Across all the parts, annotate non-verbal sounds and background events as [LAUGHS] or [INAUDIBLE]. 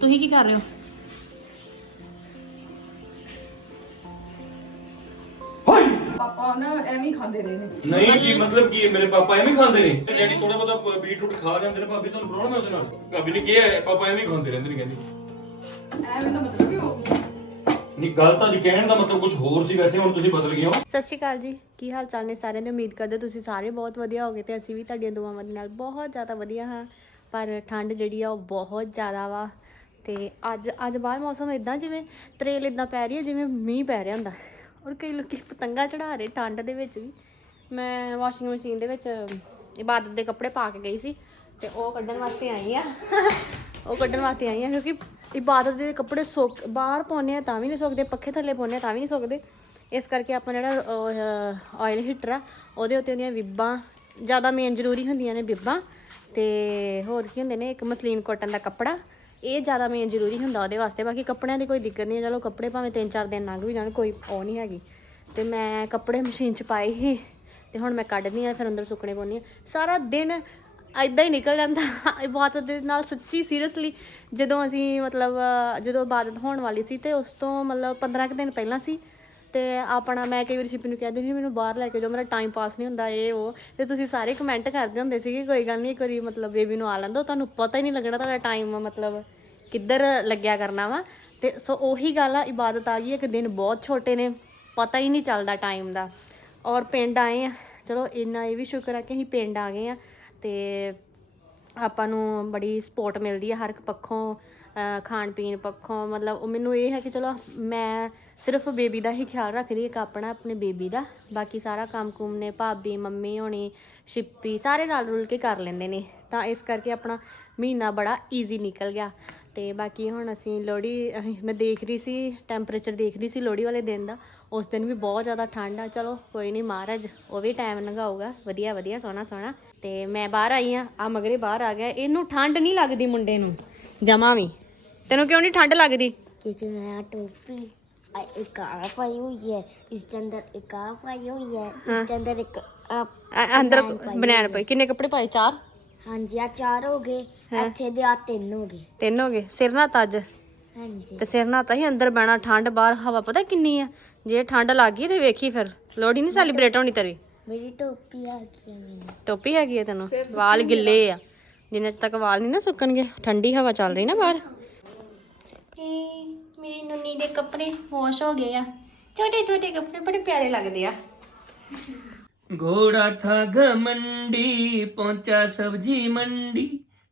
ਤੁਸੀਂ ਕੀ ਕਰ ਰਹੇ ਹੋ? ਪਾਪਾ ਨਾ ਐਵੇਂ ਹੀ ਖਾਂਦੇ ਰਹੇ ਨੇ। ਨਹੀਂ ਕੀ ਮਤਲਬ ਕੀ ਹੈ? ਮੇਰੇ ਪਾਪਾ ਐਵੇਂ ਖਾਂਦੇ ਨੇ। ਡੈਡੀ ਥੋੜਾ ਬਹੁਤਾ ਬੀਟਰੂਟ ਖਾ ਲੈਂਦੇ ਨੇ ਭਾਬੀ ਤੁਹਾਨੂੰ ਪ੍ਰੋਬਲਮ ਹੈ ਉਹਦੇ ਨਾਲ? ਭਾਬੀ ਨੇ ਕਿਹਾ ਹੈ, ਪਾਪਾ ਐਵੇਂ ਹੀ ਖਾਂਦੇ ਰਹਿੰਦੇ ਨੇ ਕਹਿੰਦੀ। ਐਵੇਂ ਦਾ ਮਤਲਬ ਵੀ ਉਹ ਨਹੀਂ ਗੱਲ ਤਾਂ ਜੀ ਕਹਿਣ ਦਾ ਮਤਲਬ ਕੁਝ ਹੋਰ ਸੀ ਵੈਸੇ ਹੁਣ ਤੁਸੀਂ ਬਦਲ ਗਏ ਹੋ। ਸਤਿ ਸ਼੍ਰੀ ਅਕਾਲ ਜੀ। ਕੀ ਹਾਲ ਚਾਲ ਨੇ ਸਾਰਿਆਂ ਦੀ? ਉਮੀਦ ਕਰਦੇ ਤੁਸੀਂ ਸਾਰੇ ਬਹੁਤ ਵਧੀਆ ਹੋਗੇ ਤੇ ਅਸੀਂ ਵੀ ਤੁਹਾਡੀਆਂ ਦੁਆਵਾਂ ਦੇ ਨਾਲ ਬਹੁਤ ਜ਼ਿਆਦਾ ਵਧੀਆ ਹਾਂ। ਪਰ ਠੰਡ ਜਿਹੜੀ ਆ ਉਹ ਬਹੁਤ ਜ਼ਿਆਦਾ ਵਾ। ਤੇ ਅੱਜ ਅੱਜ ਬਾਹਰ ਮੌਸਮ ਇਦਾਂ ਜਿਵੇਂ ਤਰੇਲ ਇਦਾਂ ਪੈ ਰਹੀ ਹੈ, ਜਿਵੇਂ ਮੀਂਹ ਪੈ ਰਿਹਾ ਹੁੰਦਾ। ਔਰ ਕਈ ਲੋਕੀ ਪਤੰਗਾ ਚੜਾ ਰਹੇ ਠੰਡ ਦੇ ਵਿੱਚ ਵੀ। ਮੈਂ ਵਾਸ਼ਿੰਗ ਮਸ਼ੀਨ ਦੇ ਵਿੱਚ ਇਬਾਦਤ ਦੇ ਕੱਪੜੇ ਪਾ ਕੇ ਗਈ ਸੀ ਤੇ ਉਹ ਕੱਢਣ ਵਾਸਤੇ ਆਈ ਆ ਉਹ ਕੱਢਣ ਵਾਸਤੇ ਆਈ ਆ ਕਿਉਂਕਿ ਇਬਾਦਤ ਦੇ ਕੱਪੜੇ ਸੁੱਕ, ਬਾਹਰ ਪਾਉਂਦੇ ਆ ਤਾਂ ਵੀ ਨਹੀਂ ਸੁੱਕਦੇ, ਪੱਖੇ ਥੱਲੇ ਪਾਉਂਦੇ ਆ ਤਾਂ ਵੀ ਨਹੀਂ ਸੁੱਕਦੇ। ਇਸ ਕਰਕੇ ਆਪਾਂ ਜਿਹੜਾ ਆਇਲ ਹੀਟਰ ਆ, ਉਹਦੇ ਉੱਤੇ ਉਹਦੀਆਂ ਵਿਬਾਂ, ਜ਼ਿਆਦਾ ਮੇਨ ਜ਼ਰੂਰੀ ਹੁੰਦੀਆਂ ਨੇ ਵਿਬਾਂ। ਤੇ ਹੋਰ ਕੀ ਹੁੰਦੇ ਨੇ, ਇੱਕ ਮਸਲੀਨ ਕਾਟਨ ਦਾ ਕੱਪੜਾ ਇਹ ਜ਼ਿਆਦਾ ਮੇਨ ਜ਼ਰੂਰੀ ਹੁੰਦਾ ਉਹਦੇ ਵਾਸਤੇ, ਬਾਕੀ ਕੱਪੜਿਆਂ ਦੀ ਕੋਈ ਦਿੱਕਤ ਨਹੀਂ ਹੈ। ਚਲੋ ਕੱਪੜੇ ਭਾਵੇਂ 3-4 ਦਿਨ ਲੰਘ ਵੀ ਜਾਣ, ਕੋਈ ਉਹ ਨਹੀਂ ਹੈਗੀ। ਤੇ ਮੈਂ ਕੱਪੜੇ ਮਸ਼ੀਨ 'ਚ ਪਾਏ ਸੀ ਤੇ ਹੁਣ ਮੈਂ ਕੱਢਦੀ ਆ ਫਿਰ ਅੰਦਰ ਸੁੱਕਣੇ ਪਾਉਂਦੀ ਆ ਸਾਰਾ ਦਿਨ ਐਦਾਂ ਹੀ ਨਿਕਲ ਜਾਂਦਾ। ਇਬਾਦਤ ਦੇ ਨਾਲ ਸੱਚੀ ਸੀਰੀਅਸਲੀ ਜਦੋਂ ਅਸੀਂ ਮਤਲਬ, ਜਦੋਂ ਇਬਾਦਤ ਹੋਣ ਵਾਲੀ ਸੀ ਤੇ ਉਸ ਤੋਂ ਮਤਲਬ 15 ਕੁ ਦਿਨ ਪਹਿਲਾਂ ਸੀ ਤੇ ਆਪਣਾ ਮੈਂ ਕਈ ਵਾਰੀ ਸ਼ਿਪੀ ਨੂੰ ਕਹਿ ਦਿੰਦੀ ਮੈਨੂੰ ਬਾਹਰ ਲੈ ਕੇ ਜਾਓ, ਮੇਰਾ ਟਾਈਮ ਪਾਸ ਨਹੀਂ ਹੁੰਦਾ ਇਹ, ਉਹ। ਤੇ ਤੁਸੀਂ ਸਾਰੇ ਕਮੈਂਟ ਕਰਦੇ ਹੁੰਦੇ ਸੀ ਕਿ ਕੋਈ ਗੱਲ ਨਹੀਂ, ਇੱਕ ਵਾਰੀ ਮਤਲਬ ਬੇਬੀ ਨੂੰ ਆ ਲੈਂਦੋ ਤੁਹਾਨੂੰ ਪਤਾ ਹੀ ਨਹੀਂ ਲੱਗਣਾ ਤੁਹਾਡਾ ਟਾਈਮ ਮਤਲਬ ਕਿੱਧਰ ਲੱਗਿਆ ਕਰਨਾ ਵਾ? ਤੇ ਸੋ ਉਹੀ ਗੱਲ ਆ, ਇਬਾਦਤ ਆ ਗਈ ਹੈ ਇੱਕ ਦਿਨ ਬਹੁਤ ਛੋਟੇ ਨੇ, ਪਤਾ ਹੀ ਨਹੀਂ ਚੱਲਦਾ ਟਾਈਮ ਦਾ। ਔਰ ਪਿੰਡ ਆਏ ਆ। ਚਲੋ, ਇੰਨਾ ਇਹ ਵੀ ਸ਼ੁਕਰ ਆ ਕਿ ਅਸੀਂ ਪਿੰਡ ਆ ਗਏ ਆ ਤੇ ਆਪਾਂ ਨੂੰ ਬੜੀ ਸਪੋਰਟ ਮਿਲਦੀ ਹੈ ਹਰ ਇੱਕ ਪੱਖੋਂ ਖਾਣ ਪੀਣ ਪੱਖੋਂ। ਮਤਲਬ ਉਹ ਮੈਨੂੰ ਇਹ ਹੈ ਕਿ ਚਲੋ, ਮੈਂ ਸਿਰਫ ਬੇਬੀ ਦਾ ਹੀ ਖਿਆਲ ਰੱਖਦੀ ਇੱਕ ਆਪਣਾ ਆਪਣੇ ਬੇਬੀ ਦਾ। ਬਾਕੀ ਸਾਰਾ ਕੰਮ ਕੁਮ ਨੇ, ਭਾਬੀ, ਮੰਮੀ, ਹੋਣੀ, ਸ਼ਿੱਪੀ, ਸਾਰੇ ਰਲ ਰੁਲ ਕੇ ਕਰ ਲੈਂਦੇ ਨੇ। ਤਾਂ ਇਸ ਕਰਕੇ ਆਪਣਾ ਮਹੀਨਾ ਬੜਾ ਈਜ਼ੀ ਨਿਕਲ ਗਿਆ। ਤੇ ਬਾਕੀ ਹੁਣ ਅਸੀਂ ਲੋੜੀ ਮੈਂ ਦੇਖ ਰਹੀ ਸੀ ਟੈਂਪਰੇਚਰ ਦੇਖ ਰਹੀ ਸੀ ਲੋੜੀ ਵਾਲੇ ਦਿਨ ਦਾ। ਉਸ ਦਿਨ ਵੀ ਬਹੁਤ ਜ਼ਿਆਦਾ ਠੰਡ ਆ। ਚਲੋ ਕੋਈ ਨਹੀਂ ਮਹਾਰਾਜ ਉਹ ਵੀ ਟਾਈਮ ਲੰਘਾਊਗਾ। ਵਧੀਆ ਵਧੀਆ ਸੋਹਣਾ ਸੋਹਣਾ। ਤੇ ਮੈਂ ਬਾਹਰ ਆਈ ਆ ਆ ਮਗਰੇ ਬਾਹਰ ਆ ਗਿਆ। ਇਹਨੂੰ ਠੰਡ ਨਹੀਂ ਲੱਗਦੀ ਮੁੰਡੇ ਨੂੰ ਜਮਾ ਵੀ। ਤੈਨੂੰ ਕਿਉਂ ਨਹੀਂ ਠੰਡ ਲੱਗਦੀ? ਕਿਉਂਕਿ ਮੈਂ ਟੋਪੀ ਇੱਕ ਆ ਪਾਈ ਹੋਈ ਹੈ ਇਸ ਦੇ ਅੰਦਰ ਇੱਕ ਆ ਪਾਈ ਹੋਈ ਹੈ ਇਸ ਦੇ ਅੰਦਰ ਇੱਕ ਅੰਦਰ ਬਨਾਨ ਪਾਈ ਕਿੰਨੇ ਕੱਪੜੇ ਪਾਏ? ਚਾਰ? ਹਾਂਜੀ ਆ ਚਾਰ ਹੋ ਗਏ। ਇੱਥੇ ਦੇ ਆ ਤਿੰਨ ਹੋ ਗਏ। ਤਿੰਨ ਹੋ ਗਏ। ਸਿਰ ਨਾ ਤੱਜ। ਹਾਂਜੀ। ਤੇ ਸਿਰ ਨਾ ਤਾਂ ਹੀ ਅੰਦਰ ਬਹਿਣਾ ਠੰਡ ਬਾਹਰ ਹਵਾ ਪਤਾ ਕਿੰਨੀ ਆ। ਜੇ ਠੰਡ ਲੱਗ ਗਈ ਤੇ ਵੇਖੀ ਫਿਰ। ਲੋਹੜੀ ਨਹੀਂ ਸੈਲੀਬ੍ਰੇਟ ਹੋਣੀ ਤੇਰੀ। ਮੇਰੀ ਟੋਪੀ ਆ ਗਈ ਹੈ ਮੈਨੂੰ। ਟੋਪੀ ਹੈਗੀ ਆ ਤੈਨੂੰ? ਵਾਲ ਗਿੱਲੇ ਆ। ਜਿੰਨੇ ਚਿਰ ਤੱਕ ਵਾਲ ਨਹੀਂ ਨਾ ਸੁੱਕਣਗੇ ਠੰਡੀ ਹਵਾ ਚੱਲ ਰਹੀ ਨਾ ਬਾਹਰ। ਮੇਰੀ ਨੁੰਨੀ ਦੇ ਕੱਪੜੇ ਵਾਸ਼ ਹੋ ਗਏ ਆ। ਛੋਟੇ ਛੋਟੇ ਕੱਪੜੇ ਬੜੇ ਪਿਆਰੇ ਲੱਗਦੇ ਆ। घोड़ा था घमंडी पहुंचा सब्जी मंडी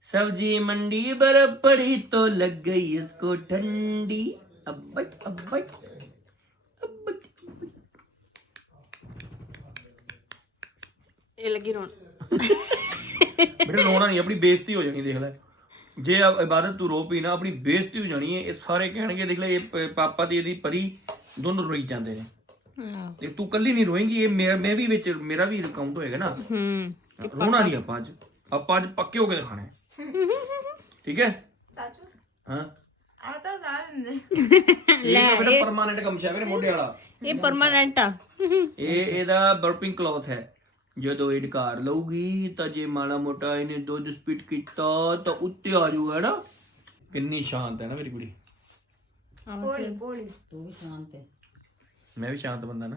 सब्जी मंडी बर्फ पड़ी तो लग गई उसको ठंडी अब्बट अब्बट अब्बट ਇਹ ਲੱਗੀ ਰੋਣ ਬੇਟੇ ਰੋਣਾ ਨਹੀਂ ਆਪਣੀ ਬੇਇੱਜ਼ਤੀ ਹੋ ਜਾਣੀ ਦੇਖ ਲੈ ਜੇ ਆ- ਇਬਾਦਤ ਤੂੰ ਰੋ ਪਈ ਨਾ ਆਪਣੀ ਬੇਇੱਜ਼ਤੀ ਹੋ ਜਾਣੀ ਹੈ ਇਹ ਸਾਰੇ ਕਹਿਣਗੇ ਦੇਖ ਲੈ ਇਹ ਪ- ਪਾਪਾ ਦੀ ਇਹਦੀ ਪਰੀ ਦੋਨੋਂ ਰੋਈ ਜਾਂਦੇ ਨੇ ਤੇ ਤੂੰ ਕੱਲੀ ਨਹੀਂ ਰੋਏਂਗੀ ਇਹ ਮੇਰਾ ਮੈਂ ਵੀ ਵਿੱਚ ਮੇਰਾ ਵੀ ਕਾਊਂਟ ਹੋਏਗਾ ਨਾ। ਹੂੰ। ਰੋਣਾ ਨਹੀਂ ਆਪਾਂ ਅੱਜ। ਆਪਾਂ ਅੱਜ ਪੱਕੇ ਹੋ ਕੇ ਦਿਖਾਣਾ ਹੈ। ਠੀਕ ਹੈ? ਹਾਂ। ਇਹ ਤਾਂ ਬੇਟਾ ਪਰਮਾਨੈਂਟ ਗਮਛਾ ਮੇਰੇ ਮੋਢੇ ਵਾਲਾ। ਇਹ ਪਰਮਾਨੈਂਟ ਆ। ਇਹ ਇਹਦਾ ਬਰਪਿੰਗ ਕਲੌਥ ਹੈ। ਜਦੋਂ ਇਹ ਘਰ ਲਊਗੀ ਤਾਂ ਜੇ ਮਾੜਾ ਮੋਟਾ ਇਹਨੇ ਦੁੱਧ ਸਪਿਟ ਕੀਤਾ ਤਾਂ ਉੱਤੇ ਆ ਜਾਊਗਾ ਨਾ? ਕਿੰਨੀ ਸ਼ਾਂਤ ਹੈ ਨਾ ਮੇਰੀ ਕੁੜੀ। ਮੈਂ ਵੀ ਸ਼ਾਂਤ ਬੰਦਾ ਨਾ।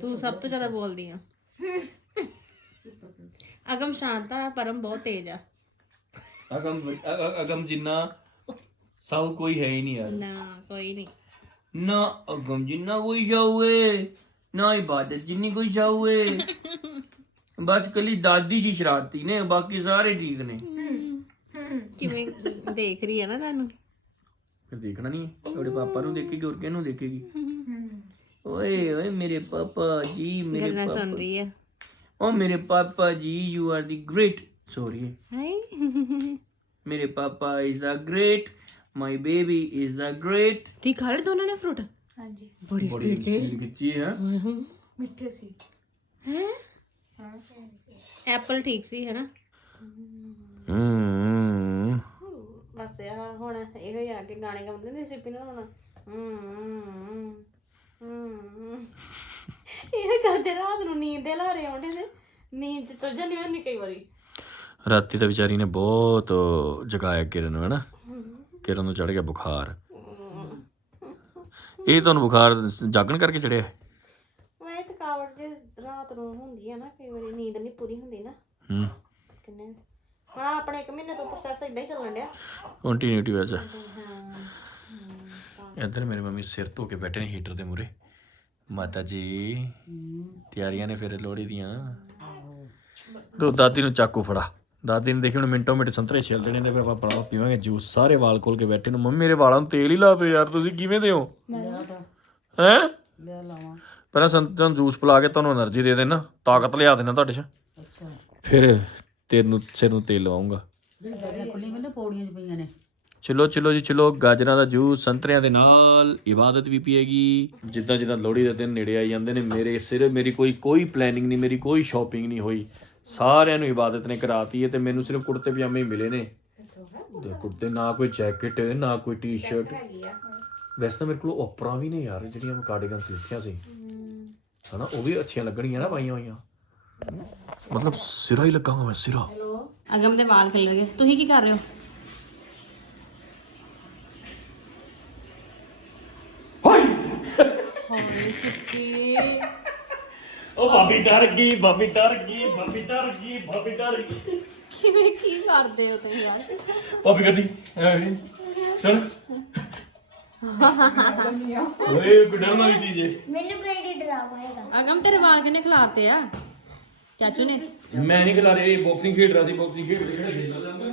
ਤੂੰ ਸਭ ਤੋਂ ਜ਼ਿਆਦਾ ਬੋਲਦੀ ਆ। ਅਗਮ ਸ਼ਾਂਤ ਆ ਪਰਮ ਬਹੁਤ ਤੇਜ਼ ਆ। ਅਗਮ ਅ- ਅਗਮ ਜਿੰਨਾ ਸਾਊ ਕੋਈ ਹੈ ਹੀ ਨਹੀਂ ਯਾਰ। ਨਾ ਕੋਈ ਨਹੀਂ। ਨਾ ਅਗਮ ਜਿੰਨਾ ਕੋਈ ਸ਼ਾਊਏ ਨਾ ਇਬਾਦਤ ਜਿੰਨੀ ਕੋਈ ਸ਼ਾਊਏ ਬਸ ਕੱਲੀ ਦਾਦੀ ਜੀ ਸ਼ਰਾਰਤੀ ਨੇ ਬਾਕੀ ਸਾਰੇ ਠੀਕ ਨੇ। ਕਿਵੇਂ ਦੇਖ ਰਹੀ ਆ ਨਾ ਤੁਹਾਨੂੰ? ਫਿਰ ਦੇਖਣਾ ਨਹੀਂ ਤੁਹਾਡੇ ਪਾਪਾ ਨੂੰ ਦੇਖੇਗੀ ਹੋਰ ਕਿਹਨੂੰ ਦੇਖੇਗੀ? ਓਏ ਓਏ ਮੇਰੇ ਪਾਪਾ ਜੀ ਮੇਰੇ ਗੱਲਾਂ ਸੁਣ ਪਾਪਾ। ਰਹੀ ਆ। ਓ ਮੇਰੇ ਪਾਪਾ ਜੀ you are the great sorry hi ਮੇਰੇ ਪਾਪਾ is the great my baby is the great ਠੀਕ ਖਾ ਦੋਨਾਂ ਨੇ ਫਰੂਟ ਹਾਂਜੀ। ਬੜੀ ਸਪੀਡ ਖਿੱਚੀ ਹੈ ਮਿੱਠੇ ਸੀ। ਹੈ? ਐਪਲ ਠੀਕ ਸੀ ਹੈਨਾ? ਹੂੰ। ਬਸ ਆ ਹੁਣ ਇਹੋ ਹੀ ਆ ਕੇ ਗਾਣੇ ਗਾਉਂਦੇ ਨੇ ਸਿੱਪੀ ਨਾਲ ਹੁਣ ਹੂੰ। ਹੂੰ ਹੂੰ ਇਹ ਕਰਦੇ ਰਾਤ ਨੂੰ ਨੀਂਦ ਦੇ ਲਾਰੇ ਆਉਂਦੇ ਨੇ। ਨੀਂਦ ਚ ਚਲ ਜਾਂਦੀ ਹੁੰਦੀ ਕਈ ਵਾਰੀ। ਰਾਤੀ ਤਾਂ ਵਿਚਾਰੀ ਨੇ ਬਹੁਤ ਜਗਾਇਆ ਕਿਰਨ ਨੂੰ ਹੈਨਾ? ਕਿਰਨ ਨੂੰ ਚੜ ਗਿਆ ਬੁਖਾਰ। ਇਹ ਤੁਹਾਨੂੰ ਬੁਖਾਰ ਜਾਗਣ ਕਰਕੇ ਚੜਿਆ ਹੈ? ਮੈਂ ਥਕਾਵਟ ਜੇ ਰਾਤ ਨੂੰ ਹੁੰਦੀ ਆ ਨਾ ਕਈ ਵਾਰੀ ਨੀਂਦ ਨਹੀਂ ਪੂਰੀ ਹੁੰਦੀ ਨਾ। ਹੂੰ ਕਿੰਨੇ ਆਪਣੇ 1 ਮਹੀਨੇ ਤੋਂ ਪ੍ਰੋਸੈਸ ਇਦਾਂ ਹੀ ਚੱਲਣ ਡਿਆ। ਕੰਟੀਨਿਊਟੀ ਵਿੱਚ। ਹਾਂ। ਇੱਧਰ ਮੇਰੇ ਮੰਮੀ ਸਿਰ ਧੋ ਕੇ ਬੈਠੇ ਨੇ ਹੀਟਰ ਦੇ ਮੂਰੇ ਮਾਤਾ ਜੀ ਤਿਆਰੀਆਂ ਨੇ ਫਿਰ ਲੋੜੀ ਦੀਆਂ। ਲੋ ਦਾਦੀ ਨੂੰ ਚਾਕੂ ਫੜਾ। ਦਾਦੀ ਨੇ ਦੇਖੀ ਹੁਣ ਮਿੰਟੋ ਮਿੰਟ ਸੰਤਰੇ ਛਿਲ ਦੇਣੇ ਨੇ ਫਿਰ ਆਪਾਂ ਪੜਾ ਪੀਵਾਂਗੇ ਜੂਸ। ਸਾਰੇ ਵਾਲ ਖੋਲ ਕੇ ਬੈਠੇ ਨੇ। ਮੰਮੀ ਮੇਰੇ ਵਾਲਾਂ ਨੂੰ ਤੇਲ ਹੀ ਲਾ ਦਿਓ ਯਾਰ ਤੁਸੀਂ ਕਿਵੇਂ ਦੇ। ਹੋ? ਹੈ ਲੈ ਲਾਵਾਂ। ਪਹਿਲਾਂ ਸੰਤਾਂ ਜੂਸ ਪਿਲਾ ਕੇ ਤੁਹਾਨੂੰ એનર્ਜੀ ਦੇ ਦੇਣਾ ਤਾਕਤ ਲਿਆ ਦੇਣਾ ਤੁਹਾਡੇ 'ਚ। ਅੱਛਾ। ਫਿਰ ਤੇਰੇ ਸਿਰ ਨੂੰ ਤੇਲ ਲਵਾਉਂਗਾ। ਜਿਹੜੀ ਖੁੱਲੀ ਮੈਨੂੰ ਪੌੜੀਆਂ 'ਚ ਪਈਆਂ ਨੇ ਚਲੋ ਚਲੋ ਜੀ ਚਲੋ, ਗਾਜਰਾਂ ਦਾ ਜੂਸ, ਸੰਤਰਿਆਂ ਦੇ ਨਾਲ ਇਬਾਦਤ ਵੀ ਪੀਏਗੀ। ਜਿੱਦਾਂ ਜਿੱਦਾਂ ਲੋਹੜੀ ਦੇ ਦਿਨ ਨੇੜੇ ਆਈ ਜਾਂਦੇ ਨੇ, ਮੇਰੇ ਸਿਰ, ਮੇਰੀ ਕੋਈ ਕੋਈ ਪਲੈਨਿੰਗ ਨਹੀਂ, ਮੇਰੀ ਕੋਈ ਸ਼ਾਪਿੰਗ ਨਹੀਂ ਹੋਈ। ਸਾਰਿਆਂ ਨੂੰ ਇਬਾਦਤ ਨੇ ਕਰਾਤੀ ਹੈ ਤੇ ਮੈਨੂੰ ਸਿਰਫ ਕੁੜਤੇ ਪਜਾਮੇ ਹੀ ਮਿਲੇ ਨੇ। ਤੇ ਕੁੜਤੇ ਨਾ ਕੋਈ ਜੈਕਟ ਨਾ ਕੋਈ ਟੀ-ਸ਼ਰਟ ਵੈਸੇ ਤਾਂ ਮੇਰੇ ਕੋਲ ਓਪਰਾ ਵੀ ਨੇ ਯਾਰ, ਜਿਹੜੀਆਂ ਮੈਂ ਕਾਰਡੀਗਨਸ ਲਿਖੀਆਂ ਸੀ। ਹਨਾ, ਉਹ ਵੀ ਅੱਛੀਆਂ ਲੱਗਣਗੀਆਂ ਨਾ ਪਾਈਆਂ ਹੋਈਆਂ। ਮਤਲਬ ਸਿਰਾ ਹੀ ਲੱਗਾਂਗਾ ਮੈਂ ਸਿਰਾ। ਅਗਮ ਦੇ ਵਾਲ ਖਿਲ ਗਏ। ਤੁਸੀਂ ਕੀ ਕਰ ਰਹੇ ਹੋ ਹੋਏ ਚੁੱਕੀ ਉਹ ਭਾਬੀ ਡਰ ਗਈ ਭਾਬੀ ਡਰ ਗਈ ਭਾਬੀ ਡਰ ਗਈ ਭਾਬੀ ਡਰ ਗਈ। ਕਿਵੇਂ ਕੀ ਕਰਦੇ ਹੋ ਤੁਸੀਂ ਯਾਰ? ਭਾਬੀ ਕਰਦੀ ਐਵੇਂ ਸੁਣ ਓਏ ਕੋਈ ਡਰਨ ਵਾਲੀ ਚੀਜ਼ ਹੈ ਮੈਨੂੰ ਕੋਈ ਨਹੀਂ ਡਰਾਵਾ ਹੈਗਾ। ਅਗਮ ਤੇਰੇ ਵਾਲ ਕਿਨੇ ਖਿਲਾਰਤੇ ਆ? ਚਾਚੂ ਨੇ? ਮੈਂ ਨਹੀਂ ਖਿਲਾ ਰਿਹਾ ਬਾਕਸਿੰਗ ਖੇਡ ਰਿਹਾ ਸੀ ਬਾਕਸਿੰਗ ਖੇਡ ਰਿਹਾ ਖੇਡਦਾ ਜਾਂਦਾ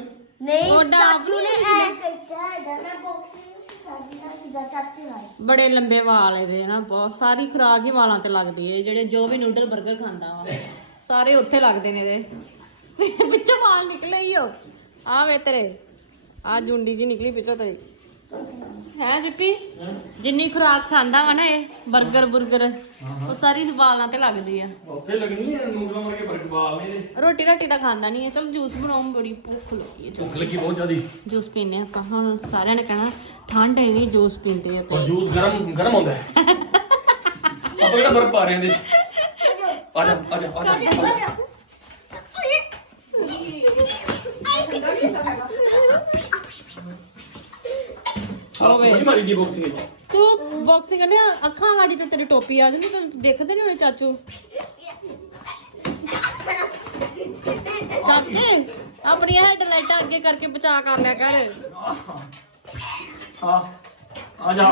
ਨਹੀਂ ਤੁਹਾਡਾ ਚਾਚੂ ਨੇ ਐ ਕੀਤਾ ਹੈਗਾ ਮੈਂ ਬਾਕਸਿੰਗ ਕਰਦੀ ਨਾ ਸਿੱਧਾ ਬੜੇ ਲੰਬੇ ਵਾਲ ਇਹਦੇ ਨਾ, ਬਹੁਤ ਸਾਰੀ ਖੁਰਾਕ ਹੀ ਵਾਲਾਂ ਤੇ ਲੱਗਦੀ ਹੈ ਜਿਹੜੇ ਜੋ ਵੀ ਨੂਡਲ 버ਗਰ ਖਾਂਦਾ ਵਾ। ਸਾਰੇ ਉੱਥੇ ਲੱਗਦੇ ਨੇ ਇਹਦੇ। ਵਿੱਚੋਂ ਵਾਲ ਨਿਕਲੇ ਹੀ ਹੋ ਆ ਵੇ ਤੇਰੇ ਆ ਜੁੰਡੀ ਜੀ ਨਿਕਲੀ ਵਿੱਚੋਂ ਤੇਰੀ। ਹੈ ਜਿੱਪੀ ਜਿੰਨੀ ਖੁਰਾਕ ਖਾਂਦਾ ਵਾ ਨਾ ਇਹ 버ਗਰ ਬੁਰਗਰ ਉਹ ਸਾਰੀ ਵਾਲਾਂ ਤੇ ਲੱਗਦੀ ਆ। ਉੱਥੇ ਲੱਗਣੀ ਹੈ ਨੂਡਲਾਂ ਵਰਗੇ ਬਰਕ ਬਾਲ ਨੇ। ਰੋਟੀ ਰਾਟੀ ਤਾਂ ਖਾਂਦਾ ਨਹੀਂ ਹੈ ਚਲ ਜੂਸ ਬਣਾਉਂ ਬੜੀ ਭੁੱਖ ਲੱਗੀ ਹੈ ਭੁੱਖ ਲੱਗੀ ਬਹੁਤ ਜ਼ਿਆਦੀ। ਜੂਸ ਪੀਨੇ ਆਪਾਂ ਹੁਣ ਸਾਰਿਆਂ ਨੇ ਕਹਿਣਾ ਠੰਡ ਹੈ ਨਹੀਂ ਜੂਸ ਪੀਂਦੇ ਆ ਤੇ। ਜੂਸ ਗਰਮ ਗਰਮ ਹੁੰਦਾ ਹੈ। ਆਪਾਂ ਕਿਹੜਾ ਫ਼ਰਕ ਪਾ ਰਹੇ? ਆ ਜਾ ਆ ਜਾ ਆ ਜਾ, ਆ ਜਾ ਸਾਰਾ ਕੋਈ ਮਾਰੀ ਦੀ ਬਾਕਸਿੰਗ ਵਿੱਚ। ਤੂੰ ਬਾਕਸਿੰਗ ਕਰਨੇ ਅੱਖਾਂ ਗਾੜੀ ਤੇ ਤੇਰੀ ਟੋਪੀ ਆ ਜਾਂਦੀ ਤੈਨੂੰ ਦੇਖਦੇ ਨਹੀਂ ਹੋਣੇ ਚਾਚੂ। ਸਾਤੇ ਆਪਣੀ ਹੈਡਲਾਈਟਾਂ ਅੱਗੇ ਕਰਕੇ ਬਚਾ ਕਰ ਲਿਆ ਕਰ। ਆ ਆ ਜਾ।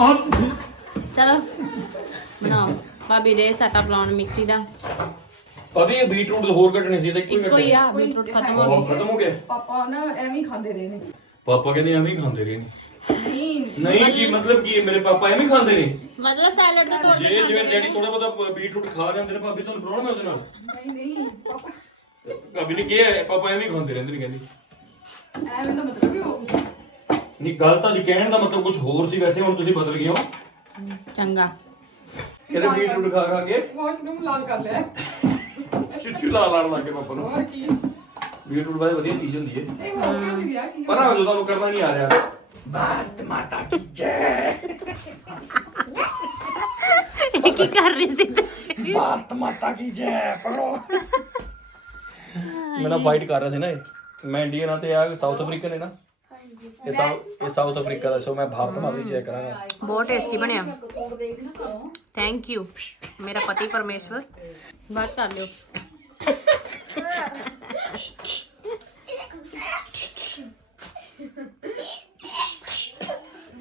ਆ। ਚਲੋ ਬਣਾਓ। ਭਾਬੀ ਦੇ ਸੈਟਅਪ ਲਾਉਣ ਮਿਕਸੀ ਦਾ। ਭਾਬੀ ਇਹ ਬੀਟਰੂਟ ਹੋਰ ਕੱਟਣੇ ਸੀ ਤੇ ਇੱਕੋ ਹੀ ਆ ਬੀਟਰੂਟ ਖਤਮ ਹੋ ਉਹ ਖਤਮ ਹੋ ਗਿਆ ਪਾਪਾ ਨਾ ਐਵੇਂ ਹੀ ਖਾਂਦੇ ਰਹੇ ਨੇ। ਪਾਪਾ ਕਹਿੰਦੇ ਐਵੇਂ ਹੀ ਖਾਂਦੇ ਰਹੇ ਨੇ। ਨਹੀਂ ਨਹੀਂ ਕੀ ਮਤਲਬ ਕੀ ਹੈ? ਮੇਰੇ ਪਾਪਾ ਐਵੇਂ ਹੀ ਖਾਂਦੇ ਨੇ। ਮਤਲਬ ਸੈਲਡ ਦੇ ਤੋੜ ਜੇ ਕੇ ਜਿਵੇਂ ਡੈਡੀ ਥੋੜਾ ਬਹੁਤਾ ਬੀਟਰੂਟ ਖਾ ਰਹੇ ਹੁੰਦੇ ਨੇ ਭਾਬੀ ਤੁਹਾਨੂੰ ਪ੍ਰੋਬਲਮ ਹੈ ਉਹਦੇ ਨਾਲ? ਨਹੀਂ ਨਹੀਂ ਪਾਪਾ। ਭਾਬੀ ਨੇ ਕਿਹਾ ਹੈ, ਪਾਪਾ ਐਵੇਂ ਹੀ ਖਾਂਦੇ ਰਹਿੰਦੇ ਨੇ ਕਹਿੰਦੀ। ਐਵੇਂ ਦਾ ਮਤਲਬ ਕਿ ਉਹ ਨਹੀਂ ਗੱਲ ਤਾਂ ਜੀ ਕਹਿਣ ਦਾ ਮਤਲਬ ਕੁਝ ਹੋਰ ਸੀ ਵੈਸੇ ਹੁਣ ਤੁਸੀਂ ਬਦਲ ਗਏ ਹੋ। ਚੰਗਾ। ਕਿਤੇ ਬੀਟਰੂਟ ਖਾ ਖਾ ਕੇ। ਵਾਸ਼ਰੂਮ ਲਾਲ ਕਰ ਲਿਆ। ਚੁੱਚੂ ਲਾ ਲਾਣ ਲੱਗੇ ਪਾਪਾ ਨੂੰ। ਹੋਰ ਕੀ। ਬੀਟਰੂਟ ਬਾਰੇ ਵਧੀਆ ਚੀਜ਼ ਹੁੰਦੀ ਹੈ। ਇਹ ਹੋਰ ਕਿਉਂ ਨਹੀਂ ਰਿਹਾ ਕੀ ਪਰ ਆ ਜੋ ਤੁਹਾਨੂੰ ਕਰਨਾ ਨਹੀਂ ਆ ਰਿਹਾ। ਬਾਤ ਮਾਤਾ ਕੀ ਜੈ ਕੀ ਕਰ ਰਹੀ ਸੀ ਤੂੰ ਭਾਰਤ ਮਾਤਾ ਕੀ ਜੈ ਪੜੋ ਮੈਂ ਨਾ ਫਾਈਟ ਕਰ ਰਿਹਾ ਸੀ ਨਾ ਇਹ ਮੈਂ ਇੰਡੀਅਨ ਆ ਤੇ ਆ ਸਾਊਥ ਅਫਰੀਕਨ ਹੈ ਨਾ ਇਹ ਸਾਊਥ ਇਹ ਸਾਊਥ ਅਫਰੀਕਾ ਦਾ ਸੋ ਮੈਂ ਭਾਰਤ ਮਾਤਾ ਦੀ ਜੈ ਕਰਾਂਗਾ ਬਹੁਤ ਟੇਸਟੀ ਬਣਿਆ ਥੈਂਕ ਯੂ ਮੇਰਾ ਪਤੀ ਪਰਮੇਸ਼ਵਰ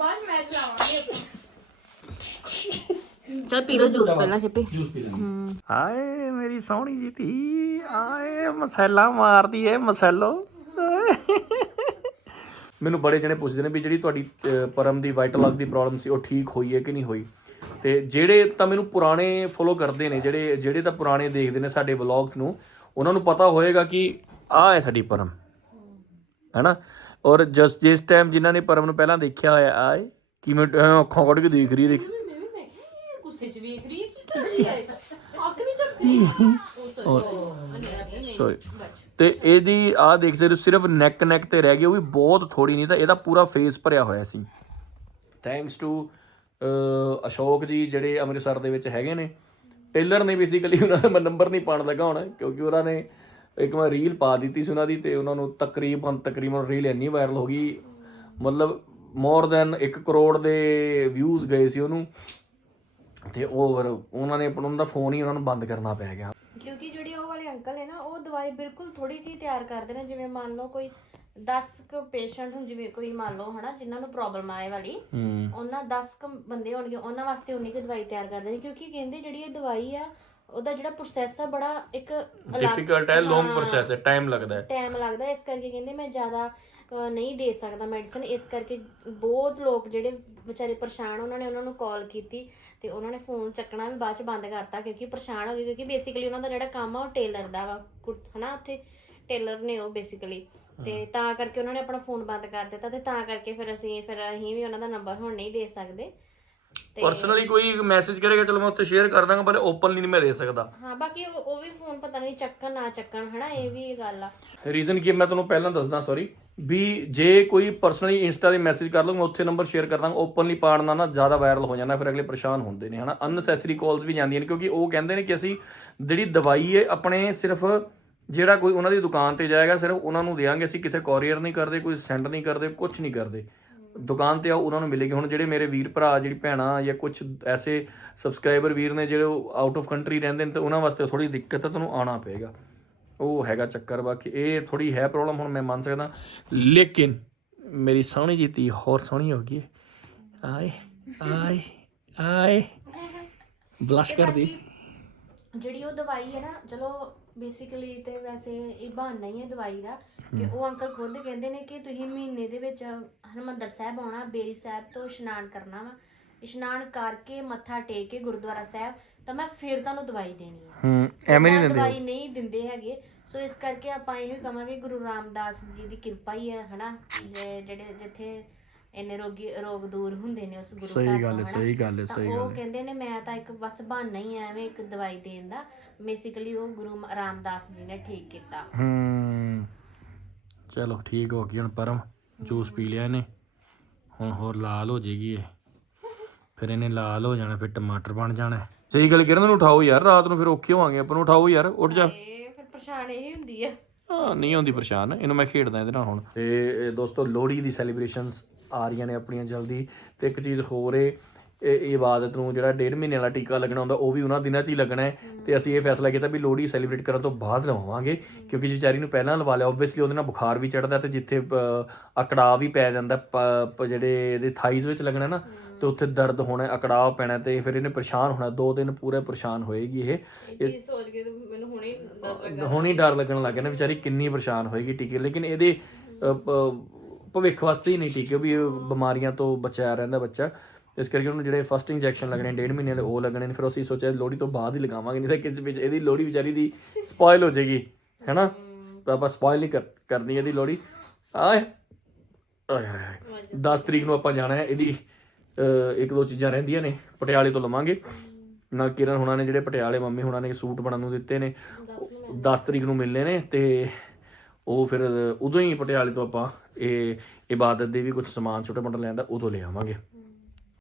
ਬਾਅਦ 'ਚ ਕਰ ਲਿਓ ਚਲ ਪੀ ਲਓ ਜੂਸ ਪਹਿਲਾਂ ਛਿੱਪੀ। ਜੂਸ ਪੀ ਲੈਂਦੇ। ਹਾਏ ਮੇਰੀ ਸੋਹਣੀ ਜੀ ਧੀ ਆਏ ਮਸੈਲਾ ਮਾਰਦੀ ਏ ਮਸੈਲੋ। ਮੈਨੂੰ ਬੜੇ ਜਣੇ ਪੁੱਛਦੇ ਨੇ ਵੀ ਜਿਹੜੀ ਤੁਹਾਡੀ ਅਹ, ਪਰਮ ਦੀ ਵਾਈਟਲ ਲੱਗ ਦੀ ਪ੍ਰੋਬਲਮ ਸੀ ਉਹ ਠੀਕ ਹੋਈ ਹੈ ਕਿ ਨਹੀਂ ਹੋਈ? ਤੇ ਜਿਹੜੇ ਤਾਂ ਮੈਨੂੰ ਪੁਰਾਣੇ ਫੋਲੋ ਕਰਦੇ ਨੇ ਜਿਹੜੇ ਜਿਹੜੇ ਤਾਂ ਪੁਰਾਣੇ ਦੇਖਦੇ ਨੇ ਸਾਡੇ ਵਲੌਗਸ ਨੂੰ ਉਹਨਾਂ ਨੂੰ ਪਤਾ ਹੋਏਗਾ ਕਿ ਆਹ ਹੈ ਸਾਡੀ ਪਰਮ। ਹੈਨਾ ਔਰ ਜਸ ਜਿਸ ਟਾਈਮ ਜਿਨ੍ਹਾਂ ਨੇ ਪਰਮ ਨੂੰ ਪਹਿਲਾਂ ਦੇਖਿਆ ਹੋਇਆ ਆਏ ਕਿਵੇਂ ਅਹ, ਅੱਖਾਂ ਕੱਢ ਕੇ ਦੇਖ ਰਹੀ ਹੈ ਦੇਖ। ਗੁੱਸੇ 'ਚ ਵੇਖ ਰਹੀ ਹੈ ਕੀ ਕਰ ਰਹੀ ਹੈ? ਅੱਖ ਨਹੀਂ ਚੱਕ ਸੌਰੀ ਤੇ ਇਹਦੀ ਆ ਦੇਖ ਸਕਦੇ ਹੋ ਸਿਰਫ ਨੈਕ ਨੈਕ ਤੇ ਰਹਿ ਗਈ ਉਹ ਵੀ ਬਹੁਤ ਥੋੜੀ ਨਹੀਂ ਤਾਂ ਇਹਦਾ ਪੂਰਾ ਫੇਸ ਭਰਿਆ ਹੋਇਆ ਸੀ। ਥੈਂਕਸ ਟੂ ਅਸ਼ੋਕ ਜੀ ਜਿਹੜੇ ਅੰਮ੍ਰਿਤਸਰ ਦੇ ਵਿੱਚ ਹੈਗੇ ਨੇ ਟੇਲਰ ਨੇ ਬੇਸਿਕਲੀ ਉਹਨਾਂ ਦਾ ਮੈਂ ਨੰਬਰ ਨਹੀਂ ਪਾਣ ਲੱਗਾ ਹੁਣ ਕਿਉਂਕਿ ਉਹਨਾਂ ਨੇ ਇੱਕ ਵਾਰ ਰੀਲ ਪਾ ਦਿੱਤੀ ਸੀ ਉਹਨਾਂ ਦੀ ਤੇ ਉਹਨਾਂ ਨੂੰ ਤਕਰੀਬਨ ਤਕਰੀਬਨ ਰੀਲ ਇੰਨੀ ਵਾਇਰਲ ਹੋ ਗਈ। ਮਤਲਬ ਮੋਰ ਦੈਨ 1 ਕਰੋੜ ਦੇ ਵਿਊਜ਼ ਗਏ ਸੀ ਉਹਨੂੰ। ਤੇ ਉਹ ਫਿਰ ਉਹਨਾਂ ਨੇ ਆਪਣਾ ਉਹਦਾ ਫੋਨ ਹੀ ਉਹਨਾਂ ਨੂੰ ਬੰਦ ਕਰਨਾ ਪੈ ਗਿਆ। ਕਿਉਂਕਿ ਜਿਹੜੇ ਉਹ ਵਾਲੇ ਅੰਕਲ ਨੇ ਨਾ ਉਹ ਦਵਾਈ ਬਿਲਕੁਲ ਥੋੜੀ ਜਿਹੀ ਤਿਆਰ ਕਰਦੇ ਨੇ ਜਿਵੇਂ ਮੰਨ ਲਓ ਕੋਈ 10 ਕੁ ਪੇਸ਼ੈਂਟ ਹੁਣ ਜਿਵੇਂ ਕੋਈ ਮੰਨ ਲਓ ਹਨਾ ਜਿਨ੍ਹਾਂ ਨੂੰ ਪ੍ਰੋਬਲਮ ਆਏ ਵਾਲੀ ਉਹਨਾਂ 10 ਕੁ ਬੰਦੇ ਹੋਣਗੇ ਉਹਨਾਂ ਵਾਸਤੇ ਉਨੀ ਕੁ ਦਵਾਈ ਤਿਆਰ ਕਰਦੇ ਨੇ ਕਿਉਂਕਿ ਕਹਿੰਦੇ ਜਿਹੜੀ ਇਹ ਦਵਾਈ ਆ ਉਹਦਾ ਜਿਹੜਾ ਪ੍ਰੋਸੈਸ ਆ ਬੜਾ ਇੱਕ ਡਿਫਿਕਲਟ ਹੈ ਲੌਂਗ ਪ੍ਰੋਸੈਸ ਹੈ ਟਾਈਮ ਲੱਗਦਾ ਹੈ। ਟਾਈਮ ਲੱਗਦਾ ਇਸ ਕਰਕੇ ਕਹਿੰਦੇ ਮੈਂ ਜ਼ਿਆਦਾ ਨਹੀਂ ਦੇ ਸਕਦਾ ਮੈਡੀਸਨ ਇਸ ਕਰਕੇ ਬਹੁਤ ਲੋਕ ਜਿਹੜੇ ਵਿਚਾਰੇ ਪਰੇਸ਼ਾਨ ਉਹਨਾਂ ਨੇ ਉਹਨਾਂ ਨੂੰ ਕਾਲ ਕੀਤੀ ਤੇ ਉਹਨਾਂ ਨੇ ਫੋਨ ਚੱਕਣਾ ਵੀ ਬਾਅਦ ਚ ਬੰਦ ਕਰਤਾ ਕਿਉਂਕਿ ਪਰੇਸ਼ਾਨ ਹੋ ਗਏ ਕਿਉਂਕਿ ਬੇਸਿਕਲੀ ਉਹਨਾਂ ਦਾ ਜਿਹੜਾ ਕੰਮ ਆ ਉਹ ਟੇਲਰ ਦਾ ਵਾ। ਹਨਾ ਉੱਥੇ ਟੇਲਰ ਨੇ ਉਹ ਬੇਸਿਕਲੀ ਤੇ ਤਾਂ ਕਰਕੇ ਉਹਨਾਂ ਨੇ ਆਪਣਾ ਫੋਨ ਬੰਦ ਕਰ ਦਿੱਤਾ ਤੇ ਤਾਂ ਕਰਕੇ ਫਿਰ ਅਸੀਂ ਫਿਰ ਅਸੀਂ ਵੀ ਉਹਨਾਂ ਦਾ ਨੰਬਰ ਹੁਣ ਨਹੀਂ ਦੇ ਸਕਦੇ। ਪਰਸਨਲੀ ਕੋਈ ਮੈਸੇਜ ਕਰੇਗਾ ਚਲੋ ਮੈਂ ਉੱਥੇ ਸ਼ੇਅਰ ਕਰ ਦਾਂਗਾ ਪਰ ਓਪਨਲੀ ਨਹੀਂ ਮੈਂ ਦੇ ਸਕਦਾ। ਹਾਂ ਬਾਕੀ ਉਹ ਉਹ ਵੀ ਫੋਨ ਪਤਾ ਨਹੀਂ ਚੱਕਣ ਨਾ ਚੱਕਣ ਹਨਾ ਇਹ ਵੀ ਗੱਲ ਆ। ਰੀਜ਼ਨ ਕੀ ਹੈ, ਮੈਂ ਤੁਹਾਨੂੰ ਪਹਿਲਾਂ ਦੱਸਦਾ ਸੌਰੀ ਵੀ ਜੇ ਕੋਈ ਪਰਸਨਲੀ ਇੰਸਟਾ ਤੇ ਮੈਸੇਜ ਕਰ ਲਓ ਮੈਂ ਉੱਥੇ ਨੰਬਰ ਸ਼ੇਅਰ ਕਰ ਦਾਂਗਾ ਓਪਨਲੀ ਪਾੜਨਾ ਨਾ ਜ਼ਿਆਦਾ ਵਾਇਰਲ ਹੋ ਜਾਂਦਾ ਫਿਰ ਅਗਲੇ ਪਰੇਸ਼ਾਨ ਹੁੰਦੇ ਨੇ ਹਨਾ। ਅਨਨੈਸੈਸਰੀ ਕਾਲਸ ਵੀ ਜਾਂਦੀਆਂ ਨੇ ਕਿਉਂਕਿ ਉਹ ਕਹਿੰਦੇ ਨੇ ਕਿ ਅਸੀਂ ਜਿਹੜੀ ਦਵਾਈ ਹੈ ਆਪਣੇ ਸਿਰਫ ਜਿਹੜਾ ਕੋਈ ਉਹਨਾਂ ਦੀ ਦੁਕਾਨ ਤੇ ਜਾਏਗਾ ਸਿਰਫ ਉਹਨਾਂ ਨੂੰ ਦੇਾਂਗੇ ਅਸੀਂ ਕਿਤੇ ਕੋਰੀਅਰ ਨਹੀਂ ਕਰਦੇ ਕੋਈ ਸੈਂਡ ਨਹੀਂ ਕਰਦੇ ਕੁਝ ਨਹੀਂ ਕਰਦੇ। ਦੁਕਾਨ ਤੇ ਆਓ ਉਹਨਾਂ ਨੂੰ ਮਿਲੇਗੀ। ਹੁਣ ਜਿਹੜੇ ਮੇਰੇ ਵੀਰ ਭਰਾ ਜਿਹੜੀ ਭੈਣਾਂ ਜਾਂ ਕੁਝ ਐਸੇ ਸਬਸਕ੍ਰਾਈਬਰ ਵੀਰ ਨੇ ਜਿਹੜੇ ਆਊਟ ਆਫ ਕੰਟਰੀ ਰਹਿੰਦੇ ਨੇ ਤੇ ਉਹਨਾਂ ਵਾਸਤੇ ਥੋੜੀ ਦਿੱਕਤ ਹੈ ਤੁਹਾਨੂੰ ਆਣਾ ਪਏਗਾ। ਉਹ ਹੈਗਾ ਚੱਕਰ ਬਾਕੀ ਇਹ ਥੋੜੀ ਹੈ ਪ੍ਰੋਬਲਮ ਹੁਣ ਮੈਂ ਮੰਨ ਸਕਦਾ। ਲੇਕਿਨ ਮੇਰੀ ਸੋਹਣੀ ਜੀ ਧੀ ਹੋਰ ਸੋਹਣੀ ਹੋ ਗਈ। ਆਏ ਆਏ ਆਏ। [LAUGHS] ਬਲਸ਼ ਕਰਦੀ। ਜਿਹੜੀ ਉਹ ਦਵਾਈ ਹੈ ਨਾ ਚਲੋ ਬੇਸਿਕਲੀ ਤੇ ਵੈਸੇ ਇਹ ਬਹਾਨਾ ਹੀ ਹੈ ਦਵਾਈ ਦਾ ਕਿ ਉਹ ਅੰਕਲ ਖੁਦ ਕਹਿੰਦੇ ਨੇ ਕਿ ਤੁਸੀਂ ਮਹੀਨੇ ਦੇ ਵਿੱਚ ਹਰਮੰਦਰ ਸਾਹਿਬ ਆਉਣਾ ਬੇਰੀ ਸਾਹਿਬ ਤੋਂ ਇਸ਼ਨਾਨ ਕਰਨਾ ਵਾ। ਇਸ਼ਨਾਨ ਕਰਕੇ ਮੱਥਾ ਟੇਕ ਕੇ ਗੁਰਦੁਆਰਾ ਸਾਹਿਬ ਤਾਂ ਮੈਂ ਫਿਰ ਤੁਹਾਨੂੰ ਦਵਾਈ ਦੇਣੀ ਹੈ ਹੂੰ ਐਵੇਂ ਨਹੀਂ ਦਿੰਦੇ ਦਵਾਈ ਨਹੀਂ ਦਿੰਦੇ ਹੈਗੇ। ਸੋ ਇਸ ਕਰਕੇ ਆਪਾਂ ਇਹ ਕਹਾਂਗੇ ਗੁਰੂ ਰਾਮਦਾਸ ਜੀ ਦੀ ਕਿਰਪਾ ਹੀ ਹੈ ਹਨਾ? ਜਿਹੜੇ ਜਿੱਥੇ ਇੰਨੇ ਰੋਗੀ ਰੋਗ ਦੂਰ ਹੁੰਦੇ ਨੇ ਉਸ ਗੁਰੂ ਸਹੀ ਘਰ ਗੱਲ ਤੋਂ ਹੈ, ਹਨਾ। ਸਹੀ ਗੱਲ ਹੈ, ਤਾਂ ਸਹੀ ਉਹ ਗੱਲ ਹੈ। ਕਹਿੰਦੇ ਨੇ ਮੈਂ ਤਾਂ ਇੱਕ ਬਸ ਬਹਾਨਾ ਹੀ ਐ ਐਵੇਂ ਇੱਕ ਦਵਾਈ ਦੇਣ ਦਾ। ਬੇਸਿਕਲੀ ਉਹ ਗੁਰੂ ਮ- ਰਾਮਦਾਸ ਜੀ ਨੇ ਠੀਕ ਕੀਤਾ। ਹੂੰ। ਚਲੋ ਠੀਕ ਹੋ ਗਈ ਹੁਣ ਪਰਮ। ਜੂਸ ਪੀ ਲਿਆ ਇਹਨੇ। ਹੁਣ ਹੋਰ ਲਾਲ ਹੋ ਜੇਗੀ ਇਹ। ਫਿਰ ਇਹਨੇ ਲਾਲ ਹੋ ਜਾਣਾ ਫਿਰ ਟਮਾਟਰ ਬਣ ਜਾਣਾ। ਸਹੀ ਗੱਲ ਕਿਰਨ ਨੂੰ ਉਠਾਓ ਯਾਰ ਰਾਤ ਨੂੰ ਫਿਰ ਔਖੇ ਹੋਵਾਂਗੇ ਆਪਾਂ ਨੂੰ। ਉਠਾਓ ਯਾਰ ਉੱਠ ਜਾ। ਇਹ ਫਿਰ ਪਰੇਸ਼ਾਨ ਇਹ ਹੁੰਦੀ ਆ। ਹਾਂ ਨਹੀਂ ਹੁੰਦੀ ਪਰੇਸ਼ਾਨ ਇਹਨੂੰ ਮੈਂ ਖੇਡਦਾ ਇਹਦੇ ਨਾਲ ਹੁਣ। ਤੇ ਇਹ ਦੋਸਤੋ ਲੋਹੜੀ ਦੀ ਸੈਲੀਬ੍ਰੇਸ਼ਨਸ ਆ ਰਹੀਆਂ ਨੇ ਆਪਣੀਆਂ ਜਲਦੀ। ਤੇ ਇੱਕ ਚੀਜ਼ ਹੋਰ ਏ ਇਹ ਇਬਾਦਤ ਨੂੰ ਜਿਹੜਾ ਡੇਢ ਮਹੀਨੇ ਵਾਲਾ ਟੀਕਾ ਲੱਗਣਾ ਹੁੰਦਾ ਉਹ ਵੀ ਉਹਨਾਂ ਦਿਨਾਂ 'ਚ ਹੀ ਲੱਗਣਾ ਹੈ ਤੇ ਅਸੀਂ ਇਹ ਫੈਸਲਾ ਕੀਤਾ ਵੀ ਲੋਹੜੀ ਸੈਲੀਬ੍ਰੇਟ ਕਰਨ ਤੋਂ ਬਾਅਦ ਲਵਾਵਾਂਗੇ ਕਿਉਂਕਿ ਜੇ ਵਿਚਾਰੀ ਨੂੰ ਪਹਿਲਾਂ ਲਵਾ ਲਿਆ ਆਬਵੀਅਸਲੀ ਉਹਦੇ ਨਾਲ ਬੁਖਾਰ ਵੀ ਚੜਦਾ ਤੇ ਜਿੱਥੇ ਅ, ਅਕੜਾਅ ਵੀ ਪੈ ਜਾਂਦਾ ਜਿਹੜੇ ਇਹਦੇ ਥਾਈਜ਼ ਵਿੱਚ ਲੱਗਣਾ ਨਾ ਤੇ ਉੱਥੇ ਦਰਦ ਹੋਣਾ ਅਕੜਾਅ ਪੈਣਾ ਤੇ ਫਿਰ ਇਹਨੇ ਪਰੇਸ਼ਾਨ ਹੋਣਾ ਦੋ ਦਿਨ ਪੂਰੇ ਪਰੇਸ਼ਾਨ ਹੋਏਗੀ ਇਹ। ਇਹ ਸੋਚ ਕੇ ਮੈਨੂੰ ਹੁਣੇ ਡਰ ਹੁਣ ਹੀ ਡਰ ਲੱਗਣ ਲੱਗ ਗਿਆ ਨਾ ਵਿਚਾਰੀ ਕਿੰਨੀ ਪਰੇਸ਼ਾਨ ਹੋਏਗੀ ਟੀਕੇ ਲੇਕਿਨ ਇਹਦੇ ਭਵਿੱਖ ਵਾਸਤੇ ਹੀ ਨਹੀਂ ਟੀਕੇ ਵੀ ਬਿਮਾਰੀਆਂ ਤੋਂ ਬਚਿਆ ਰਹਿੰਦਾ ਬੱਚਾ। ਇਸ ਕਰਕੇ ਉਹਨੂੰ ਜਿਹੜੇ ਫਸਟ ਇੰਜੈਕਸ਼ਨ ਲੱਗਣੇ ਡੇਢ ਮਹੀਨੇ ਦੇ ਉਹ ਲੱਗਣੇ ਨੇ। ਫਿਰ ਅਸੀਂ ਸੋਚਿਆ ਲੋਹੜੀ ਤੋਂ ਬਾਅਦ ਹੀ ਲਗਾਵਾਂਗੇ ਨਹੀਂ ਤਾਂ ਕਿਸ ਵਿੱਚ ਇਹਦੀ ਲੋਹੜੀ ਵਿਚਾਰੀ ਦੀ ਸਪੋਇਲ ਹੋ ਜਾਏਗੀ ਹੈਨਾ? ਤਾਂ ਆਪਾਂ ਸਪੋਇਲ ਨਹੀਂ ਕਰ- ਕਰਨੀ ਇਹਦੀ ਲੋਹੜੀ। ਆਏ ਆਏ ਹਾਏ 10 ਤਰੀਕ ਨੂੰ ਆਪਾਂ ਜਾਣਾ ਹੈ ਇਹਦੀ ਇੱਕ ਦੋ ਚੀਜ਼ਾਂ ਰਹਿੰਦੀਆਂ ਨੇ ਪਟਿਆਲੇ ਤੋਂ ਲਵਾਂਗੇ। ਨਾਲ ਕਿਰਨ ਹੁਣਾਂ ਨੇ ਜਿਹੜੇ ਪਟਿਆਲੇ ਮੰਮੀ ਹੁਣਾਂ ਨੇ ਸੂਟ ਬਣਾਉਣ ਨੂੰ ਦਿੱਤੇ ਨੇ 10 ਤਰੀਕ ਨੂੰ ਮਿਲਨੇ ਨੇ ਤੇ ਉਹ ਫਿਰ ਉਦੋਂ ਹੀ ਪਟਿਆਲੇ ਤੋਂ ਆਪਾਂ ਇਹ ਇਬਾਦਤ ਦੇ ਵੀ ਕੁਝ ਸਮਾਨ ਛੋਟਾ ਮੋਟਾ ਲੈਂਦਾ ਉਦੋਂ ਲੈ ਆਵਾਂਗੇ।